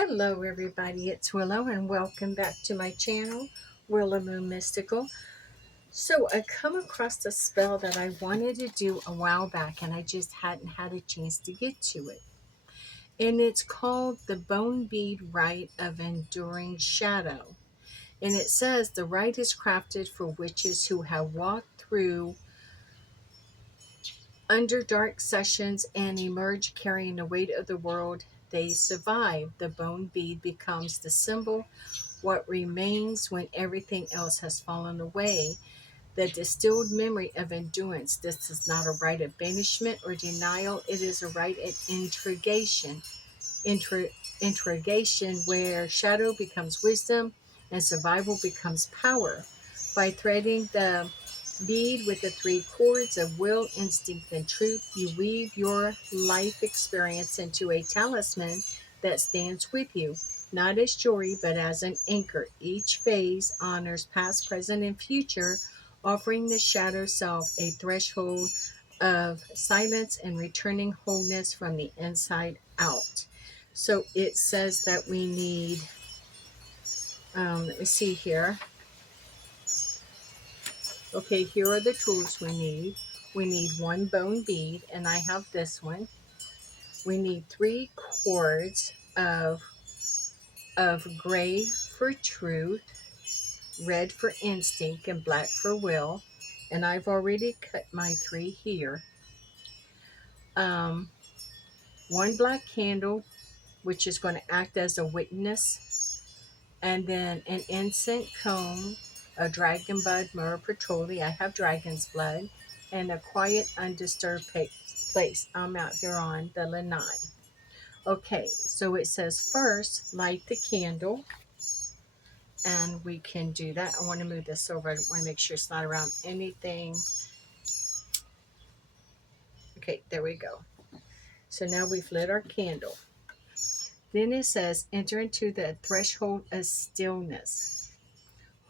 Hello everybody, it's Willow and welcome back to my channel, Willow Moon Mystical. So I come across a spell that I wanted to do a while back and I just hadn't had a chance to get to it. And it's called the Bone Bead Rite of Enduring Shadow. And it says the rite is crafted for witches who have walked through underdark sessions and emerge carrying the weight of the world they survive. The bone bead becomes the symbol what remains when everything else has fallen away. The distilled memory of endurance. This is not a rite of banishment or denial. It is a rite of introgation. Introgation where shadow becomes wisdom and survival becomes power. By threading the bead with the three chords of will, instinct, and truth, you weave your life experience into a talisman that stands with you, not as jewelry, but as an anchor. Each phase honors past, present, and future, offering the shadow self a threshold of silence and returning wholeness from the inside out. So it says that we need, let me see here. Okay, here are the tools we need. We need one bone bead, and I have this one. We need 3 cords of gray for truth, red for instinct, and black for will. And I've already cut my 3 here. 1 black candle, which is going to act as a witness, and then an incense cone, a dragon bud, myrrh patchouli. I have dragon's blood, and a quiet, undisturbed place. I'm out here on the lanai. Okay, so it says first light the candle, and we can do that. I want to move this over. I want to make sure it's not around anything. Okay, there we go. So now we've lit our candle. Then it says enter into the threshold of stillness.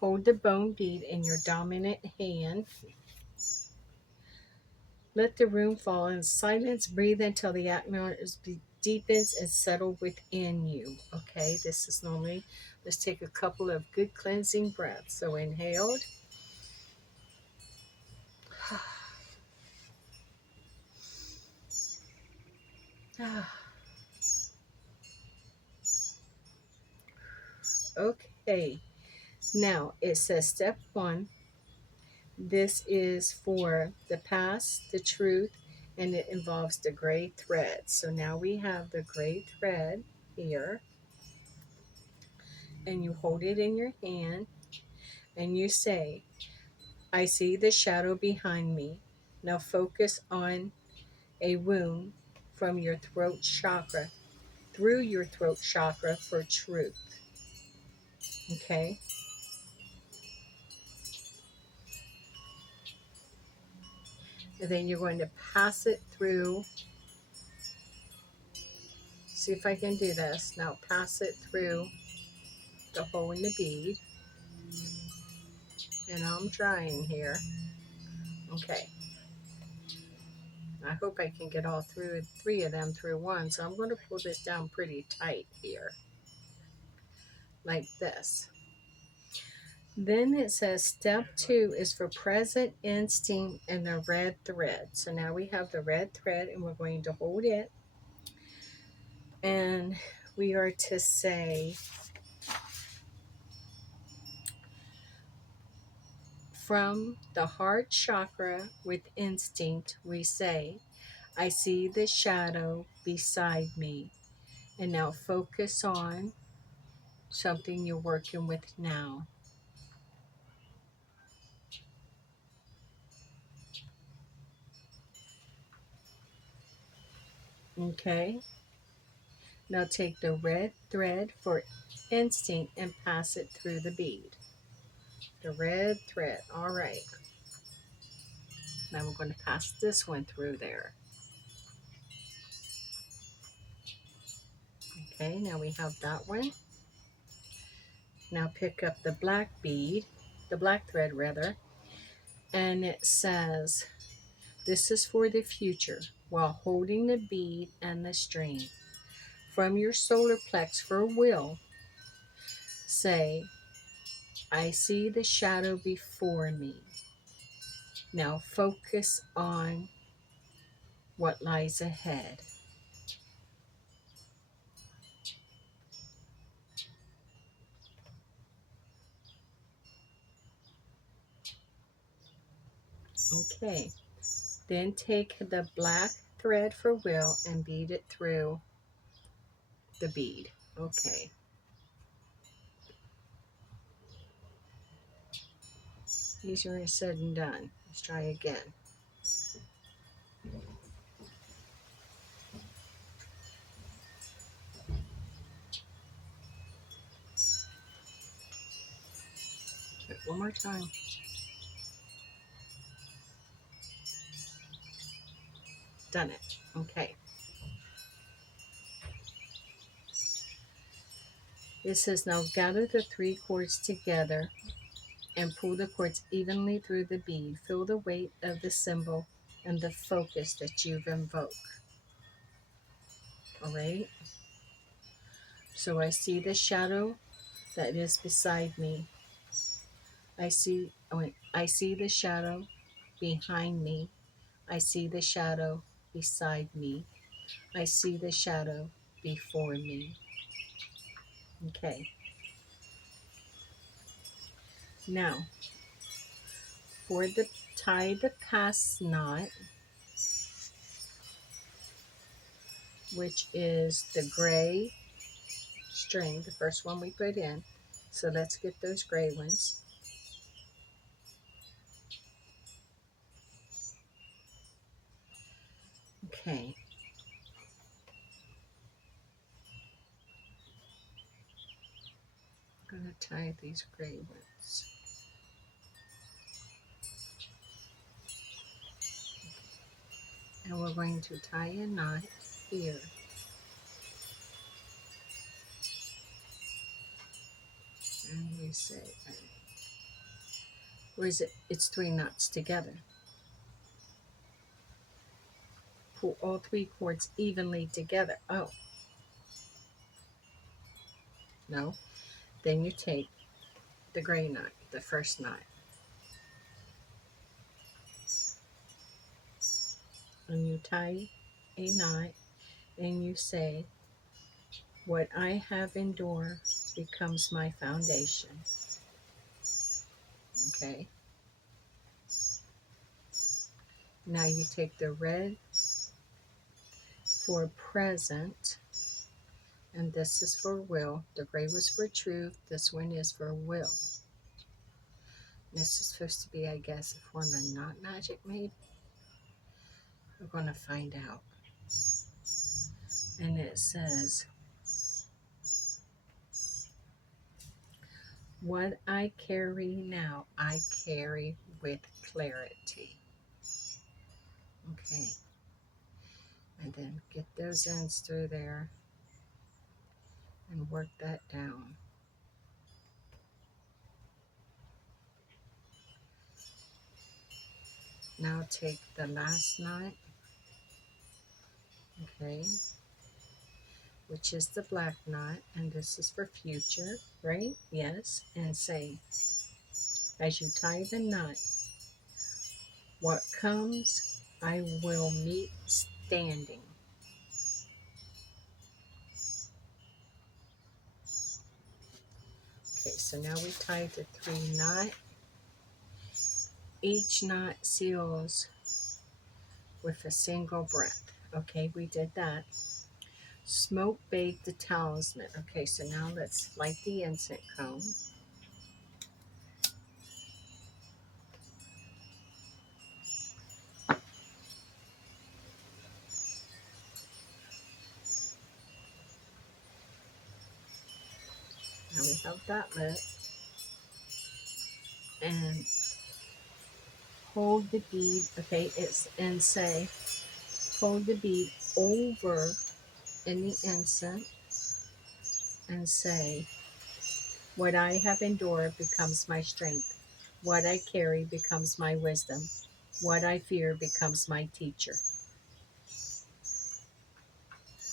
Hold the bone bead in your dominant hand. Let the room fall in silence. Breathe until the atmosphere deepens and settles within you. Okay, this is normally, let's take a couple of good cleansing breaths. So inhaled. Okay, now it says step 1. This is for the past, the truth, and it involves the gray thread. So now we have the gray thread here, and you hold it in your hand, and you say, I see the shadow behind me. Now focus on a wound from your throat chakra, through your throat chakra for truth. Okay? And then you're going to pass it through. See if I can do this. Now pass it through the hole in the bead. And I'm trying here. Okay. I hope I can get all 3 of them through one. So I'm going to pull this down pretty tight here. Like this. Then it says step 2 is for present instinct and the red thread. So now we have the red thread and we're going to hold it. And we are to say, from the heart chakra with instinct, we say, I see the shadow beside me. And now focus on something you're working with now. Okay? Now take the red thread for instinct and pass it through the bead. The red thread. All right. Now we're going to pass this one through there. Okay, now we have that one. Now pick up the black bead, the black thread rather, and it says, this is for the future while holding the bead and the string. from your solar plex for will, say, I see the shadow before me. Now focus on what lies ahead. Okay. Then take the black thread for will and bead it through the bead. Okay. Easier said than done. Let's try again. One more time. Done it. Okay. It says now gather the 3 cords together and pull the cords evenly through the bead. Feel the weight of the symbol and the focus that you've invoked. All right. So I see the shadow that is beside me. I see the shadow behind me. I see the shadow beside me. I see the shadow before me. Okay. Now, for the tie the pass knot, which is the gray string, the first one we put in. So let's get those gray ones. Okay. I'm going to tie these gray ones. And we're going to tie a knot here. And we say, or is it? It's 3 knots together. Pull all 3 cords evenly together. Oh, no. Then you take the gray knot, the first knot, and you tie a knot and you say, what I have endured becomes my foundation. Okay. Now you take the red for present, and this is for will. The gray was for truth. This one is for will. This is supposed to be, I guess, a form of not magic, maybe. We're going to find out. And it says, what I carry now, I carry with clarity. Okay. And then get those ends through there and work that down. Now take the last knot, okay, which is the black knot, and this is for future, right? Yes. And say, as you tie the knot, what comes, I will meet standing. Okay, so now we tied the 3 knot. Each knot seals with a single breath. Okay, we did that. Smoke bake the talisman. Okay, so now let's light the incense cone. Now we have that lit. And hold the bead, okay, and say, hold the bead over in the incense and say, what I have endured becomes my strength. What I carry becomes my wisdom. What I fear becomes my teacher.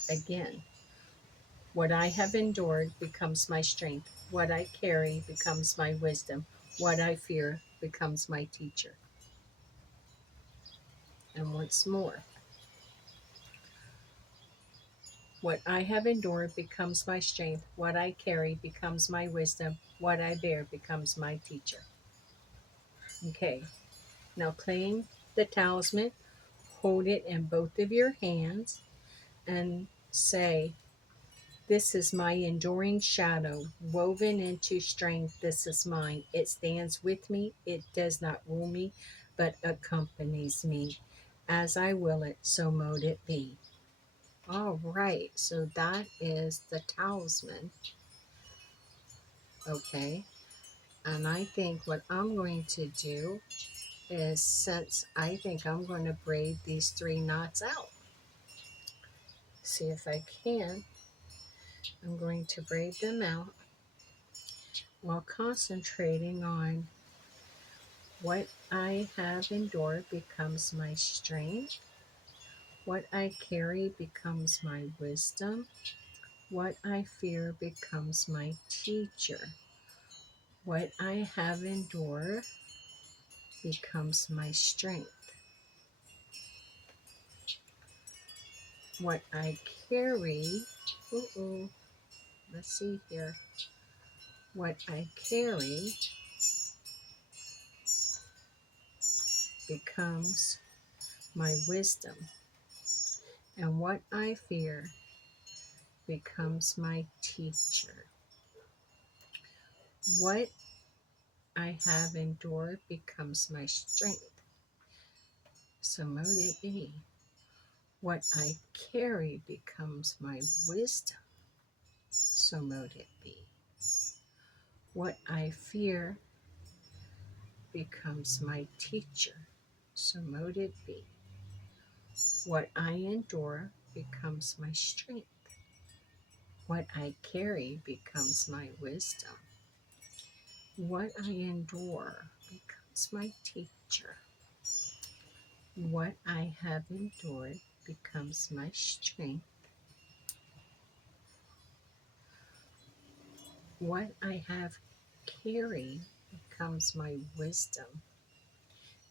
Again, What I have endured becomes my strength. What I carry becomes my wisdom. What I fear becomes my teacher. And once more, what I have endured becomes my strength. What I carry becomes my wisdom. What I bear becomes my teacher. Okay, now claim the talisman, hold it in both of your hands, and say, "This is my enduring shadow, woven into strength. This is mine. It stands with me. It does not rule me, but accompanies me. As I will it, so mote it be." All right, so that is the talisman. Okay, and I think what I'm going to do is, since I think I'm going to braid these 3 knots out, see if I can. I'm going to braid them out while concentrating on what I have endured becomes my strength. What I carry becomes my wisdom. What I fear becomes my teacher. What I have endured becomes my strength. What I carry, let's see here. What I carry becomes my wisdom. And what I fear becomes my teacher. What I have endured becomes my strength. So mote it be. What I carry becomes my wisdom. So mote it be. What I fear becomes my teacher. So mote it be. What I endure becomes my strength. What I carry becomes my wisdom. What I endure becomes my teacher. What I have endured becomes my strength. What I have carried becomes my wisdom.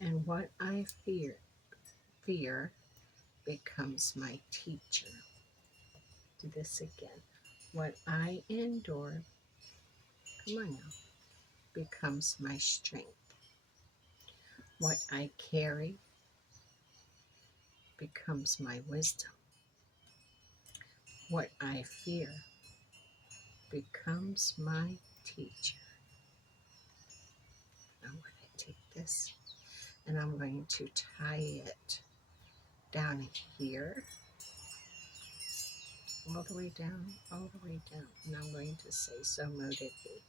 And what I fear becomes my teacher. Do this again. What I endure, come on now, becomes my strength. What I carry becomes my wisdom. What I fear becomes my teacher. I'm going to take this and I'm going to tie it down here, all the way down, all the way down. And I'm going to say, so mote it be.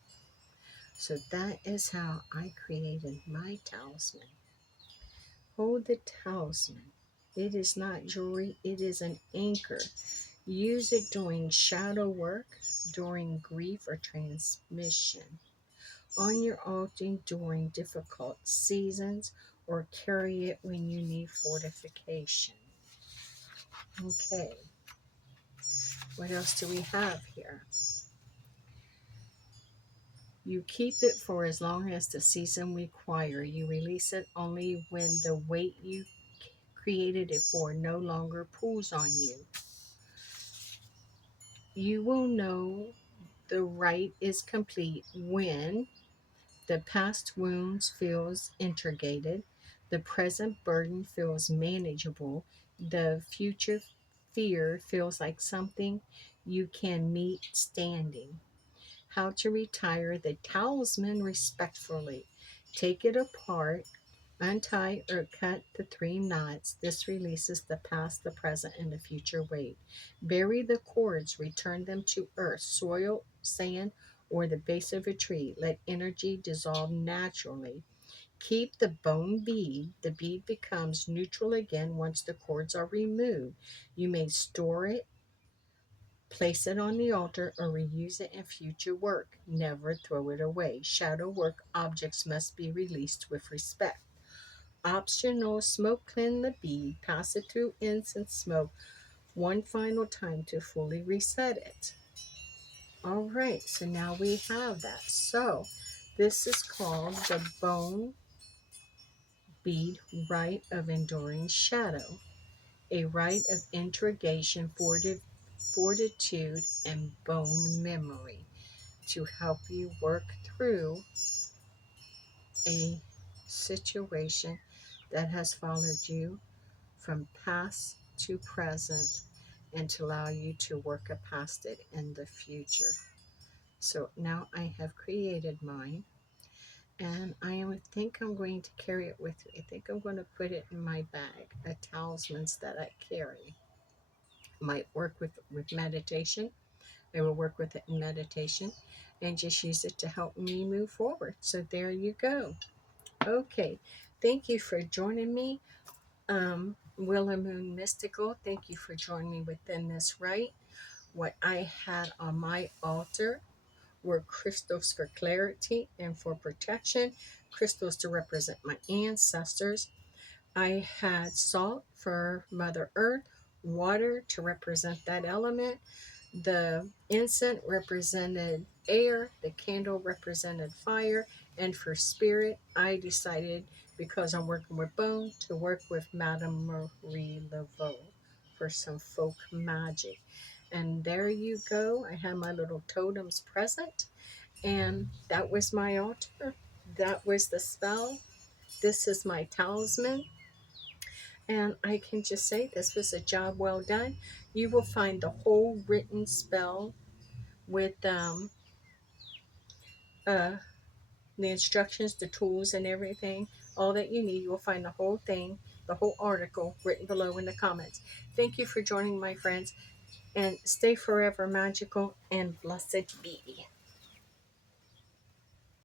So that is how I created my talisman. Hold the talisman. It is not jewelry, it is an anchor. Use it during shadow work, during grief or transmission, on your altar during difficult seasons, or carry it when you need fortification. Okay, what else do we have here? You keep it for as long as the season require. You release it only when the weight you created it for no longer pulls on you. You will know the rite is complete when the past wounds feels integrated, the present burden feels manageable, the future fear feels like something you can meet standing. How to retire the talisman respectfully. Take it apart, untie or cut the 3 knots. This releases the past, the present, and the future weight. Bury the cords, return them to earth, soil, sand, or the base of a tree. Let energy dissolve naturally. Keep the bone bead. The bead becomes neutral again once the cords are removed. You may store it, place it on the altar, or reuse it in future work. Never throw it away. Shadow work objects must be released with respect. Optional, smoke cleanse the bead. Pass it through incense smoke one final time to fully reset it. All right, so now we have that. So this is called the bone bead rite of enduring shadow, a rite of integration, fortitude, and bone memory to help you work through a situation that has followed you from past to present and to allow you to work past it in the future. So now I have created mine, and think I'm going to carry it with me. I think I'm going to put it in my bag, the talismans that I carry. Might work with meditation. I will work with it in meditation and just use it to help me move forward. So there you go. Okay. Thank you for joining me. Willow Moon Mystical, thank you for joining me within this rite. What I had on my altar were crystals for clarity and for protection, crystals to represent my ancestors. I had salt for Mother Earth, water to represent that element. The incense represented air, the candle represented fire, and for spirit, I decided, because I'm working with bone, to work with Madame Marie Laveau for some folk magic. And there you go. I had my little totems present, and that was my altar. That was the spell. This is my talisman. And I can just say this was a job well done. You will find the whole written spell with uh, the instructions, the tools, and everything, all that you need. You'll find the whole thing, the whole article written below in the comments. Thank you for joining, my friends, and stay forever magical and blessed be.